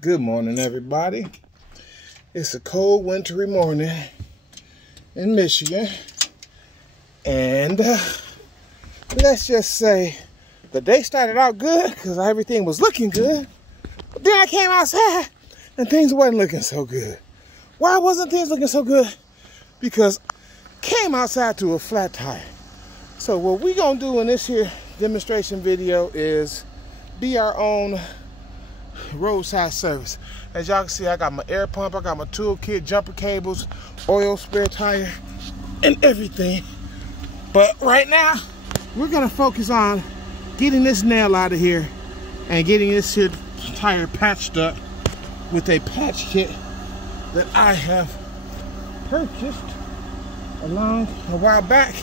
Good morning, everybody. It's a cold, wintry morning in Michigan. And let's just say the day started out good because everything was looking good. But then I came outside and things wasn't looking so good. Why wasn't things looking so good? Because came outside to a flat tire. So what we gonna do in this here demonstration video is be our own roadside service. As y'all can see, I got my air pump, I got my toolkit, jumper cables, oil, spare tire, and everything. But right now, we're gonna focus on getting this nail out of here and getting this here tire patched up with a patch kit that I have purchased a while back.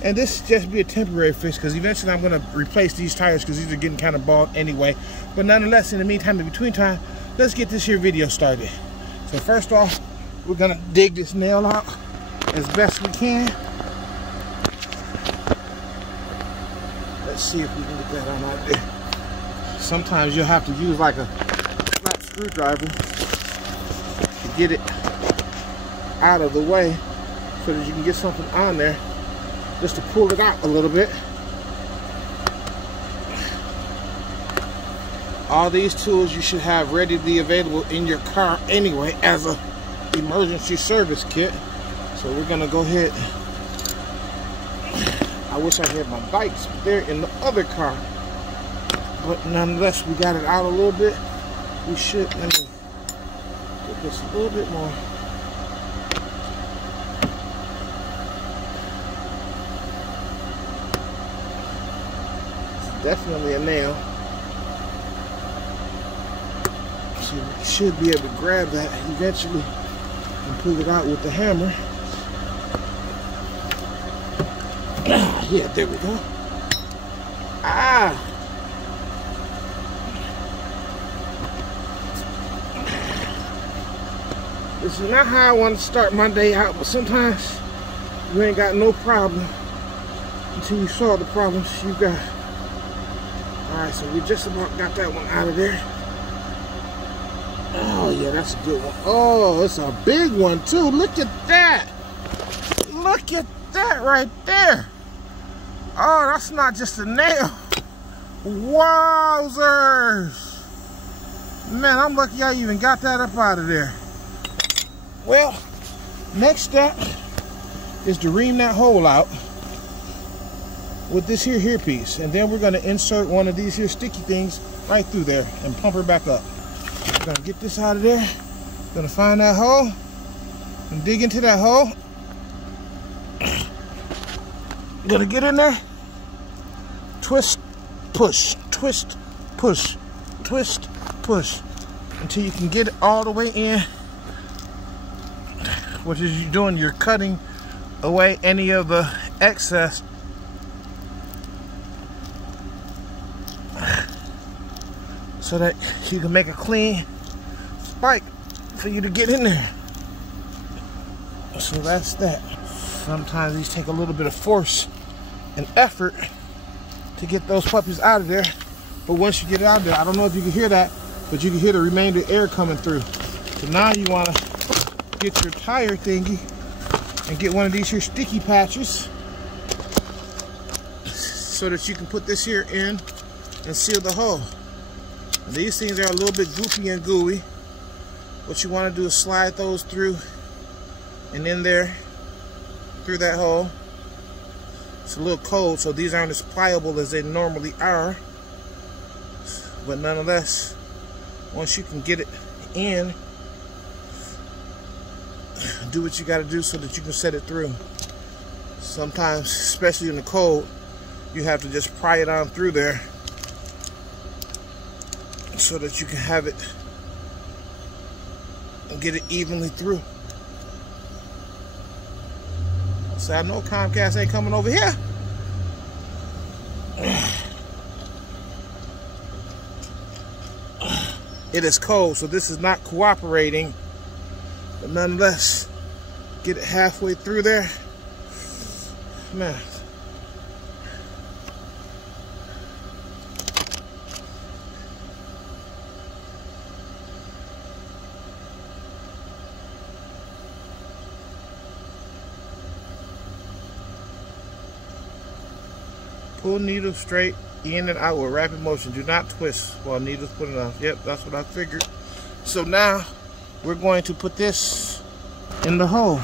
And this just be a temporary fix because eventually I'm going to replace these tires because these are getting kind of bald anyway. But nonetheless, in the meantime, in between time, let's get this here video started. So first off, we're going to dig this nail out as best we can. Let's see if we can get that on out there. Sometimes you'll have to use like a flat screwdriver to get it out of the way so that you can get something on there, just to pull it out a little bit. All these tools you should have readily available in your car anyway as a emergency service kit. So we're gonna go ahead. I wish I had my bikes there in the other car, but nonetheless we got it out a little bit. We should, let me get this a little bit more. Definitely a nail. So you should be able to grab that eventually and pull it out with the hammer. Yeah, there we go. This is not how I want to start my day out, but sometimes you ain't got no problem until you solve the problems you got. Alright, so we just about got that one out of there. Oh yeah, that's a good one. Oh, it's a big one too. Look at that. Look at that right there. Oh, that's not just a nail. Wowzers. Man, I'm lucky I even got that up out of there. Well, next step is to ream that hole out with this here piece, and then we're going to insert one of these here sticky things right through there and pump her back up. We're going to get this out of there. Going to find that hole and dig into that hole. Going to get in there, twist, push, twist, push, twist, push, until you can get it all the way in. What is you doing? You're cutting away any of the excess so that you can make a clean spike for you to get in there. So that's that. Sometimes these take a little bit of force and effort to get those puppies out of there. But once you get it out of there, I don't know if you can hear that, but you can hear the remainder air coming through. So now you want to get your tire thingy and get one of these here sticky patches so that you can put this here in and seal the hole. These things are a little bit goopy and gooey. What you want to do is slide those through and in there, through that hole. It's a little cold, so these aren't as pliable as they normally are. But nonetheless, once you can get it in, do what you got to do so that you can set it through. Sometimes, especially in the cold, you have to just pry it on through there so that you can have it and get it evenly through. So I know Comcast ain't coming over here. It is cold, so this is not cooperating. But nonetheless, get it halfway through there. Man. Pull needle straight in and out with rapid motion. Do not twist while needles put it on. Yep, that's what I figured. So now we're going to put this in the hole.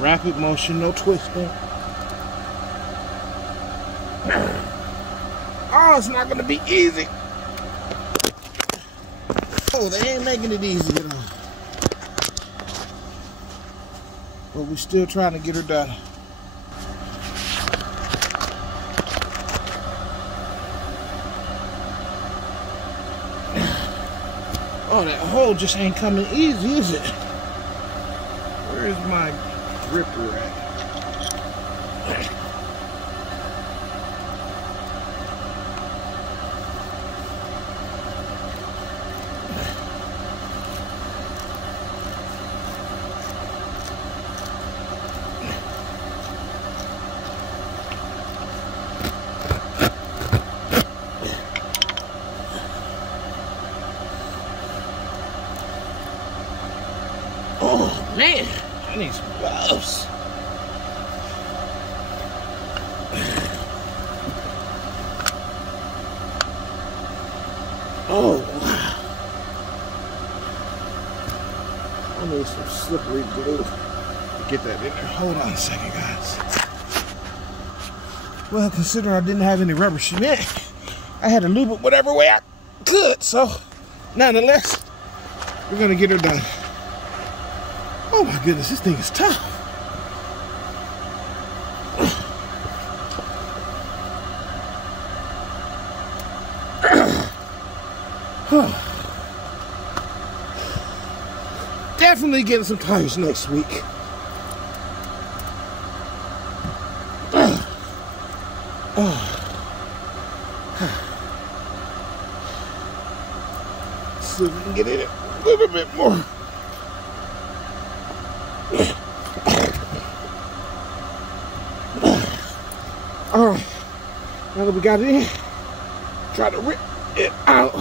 Rapid motion, no twisting. Oh, it's not gonna be easy. Oh, they ain't making it easy at all. But we're still trying to get her done. Oh, that hole just ain't coming easy, is it? Where's my gripper at? Oh man, I need some gloves. Oh wow. I need some slippery glue to get that in there. Hold on a second, guys. Well, considering I didn't have any rubber cement, I had to lube it whatever way I could. So, nonetheless, we're gonna get her done. Oh my goodness, this thing is tough. Definitely getting some tires next week. See if we can get in it a little bit more. All right, now that we got it in, try to rip it out.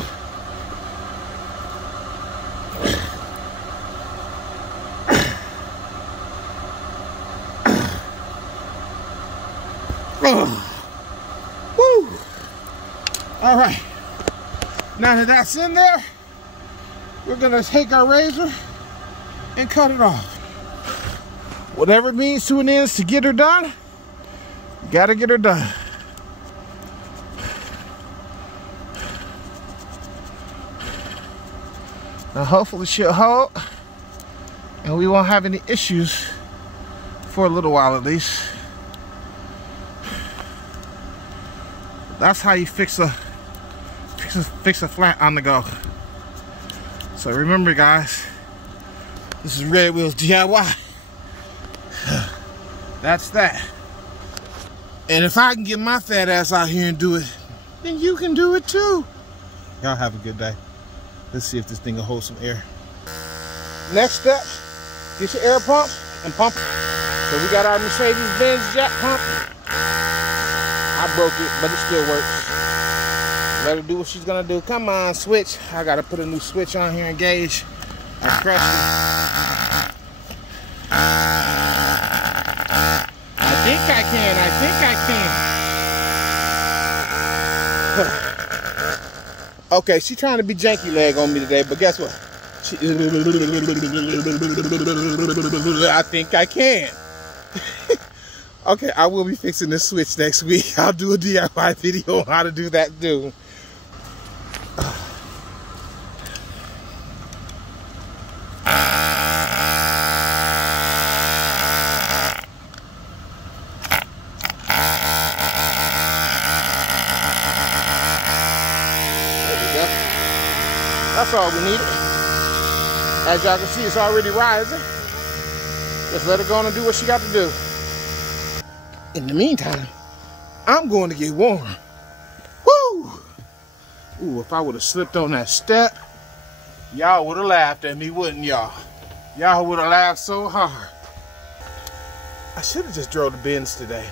Woo! All right, now that that's in there, we're gonna take our razor and cut it off. Whatever it means to an end to get her done, gotta get her done. Now hopefully she'll hold and we won't have any issues for a little while at least. That's how you fix a flat on the go. So remember guys, this is Red Wheels DIY. That's that. And if I can get my fat ass out here and do it, then you can do it too. Y'all have a good day. Let's see if this thing will hold some air. Next step, get your air pump and pump it. So we got our Mercedes-Benz jack pump. I broke it, but it still works. Let her do what she's gonna do. Come on, switch. I gotta put a new switch on here and gauge. I crushed it. I think I can. Okay, she's trying to be janky leg on me today, but guess what? I think I can. Okay, I will be fixing this switch next week. I'll do a DIY video on how to do that too. That's all we needed. As y'all can see, it's already rising. Just let her go on and do what she got to do. In the meantime, I'm going to get warm. Woo! Ooh, if I would have slipped on that step, y'all would have laughed at me, wouldn't y'all? Y'all would have laughed so hard. I should have just drove the Benz today.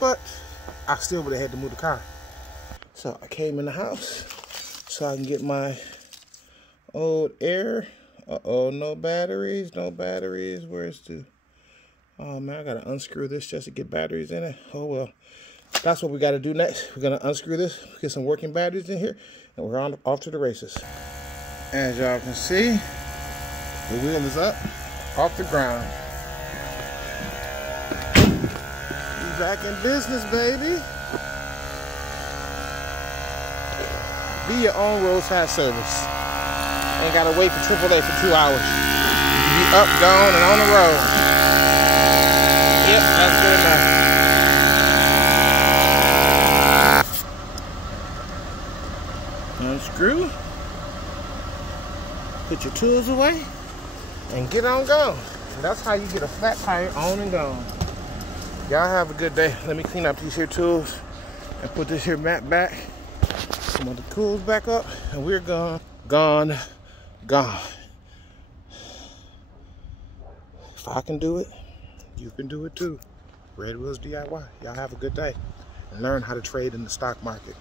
But I still would have had to move the car. So I came in the house, so I can get my old air. Uh-oh, no batteries, no batteries. Where's the... Oh, man, I got to unscrew this just to get batteries in it. Oh, well. That's what we got to do next. We're going to unscrew this, get some working batteries in here, and we're off to the races. As y'all can see, the wheel is up off the ground. We back in business, baby. Be your own roadside service. Ain't got to wait for AAA for 2 hours. You be up, gone, and on the road. Yep, that's good enough. Unscrew, put your tools away, and get on going. That's how you get a flat tire on and gone. Y'all have a good day. Let me clean up these here tools and put this here mat back. Some of the tools back up, and we're gone. If I can do it, you can do it too. Red Wheels DIY. Y'all have a good day and learn how to trade in the stock market.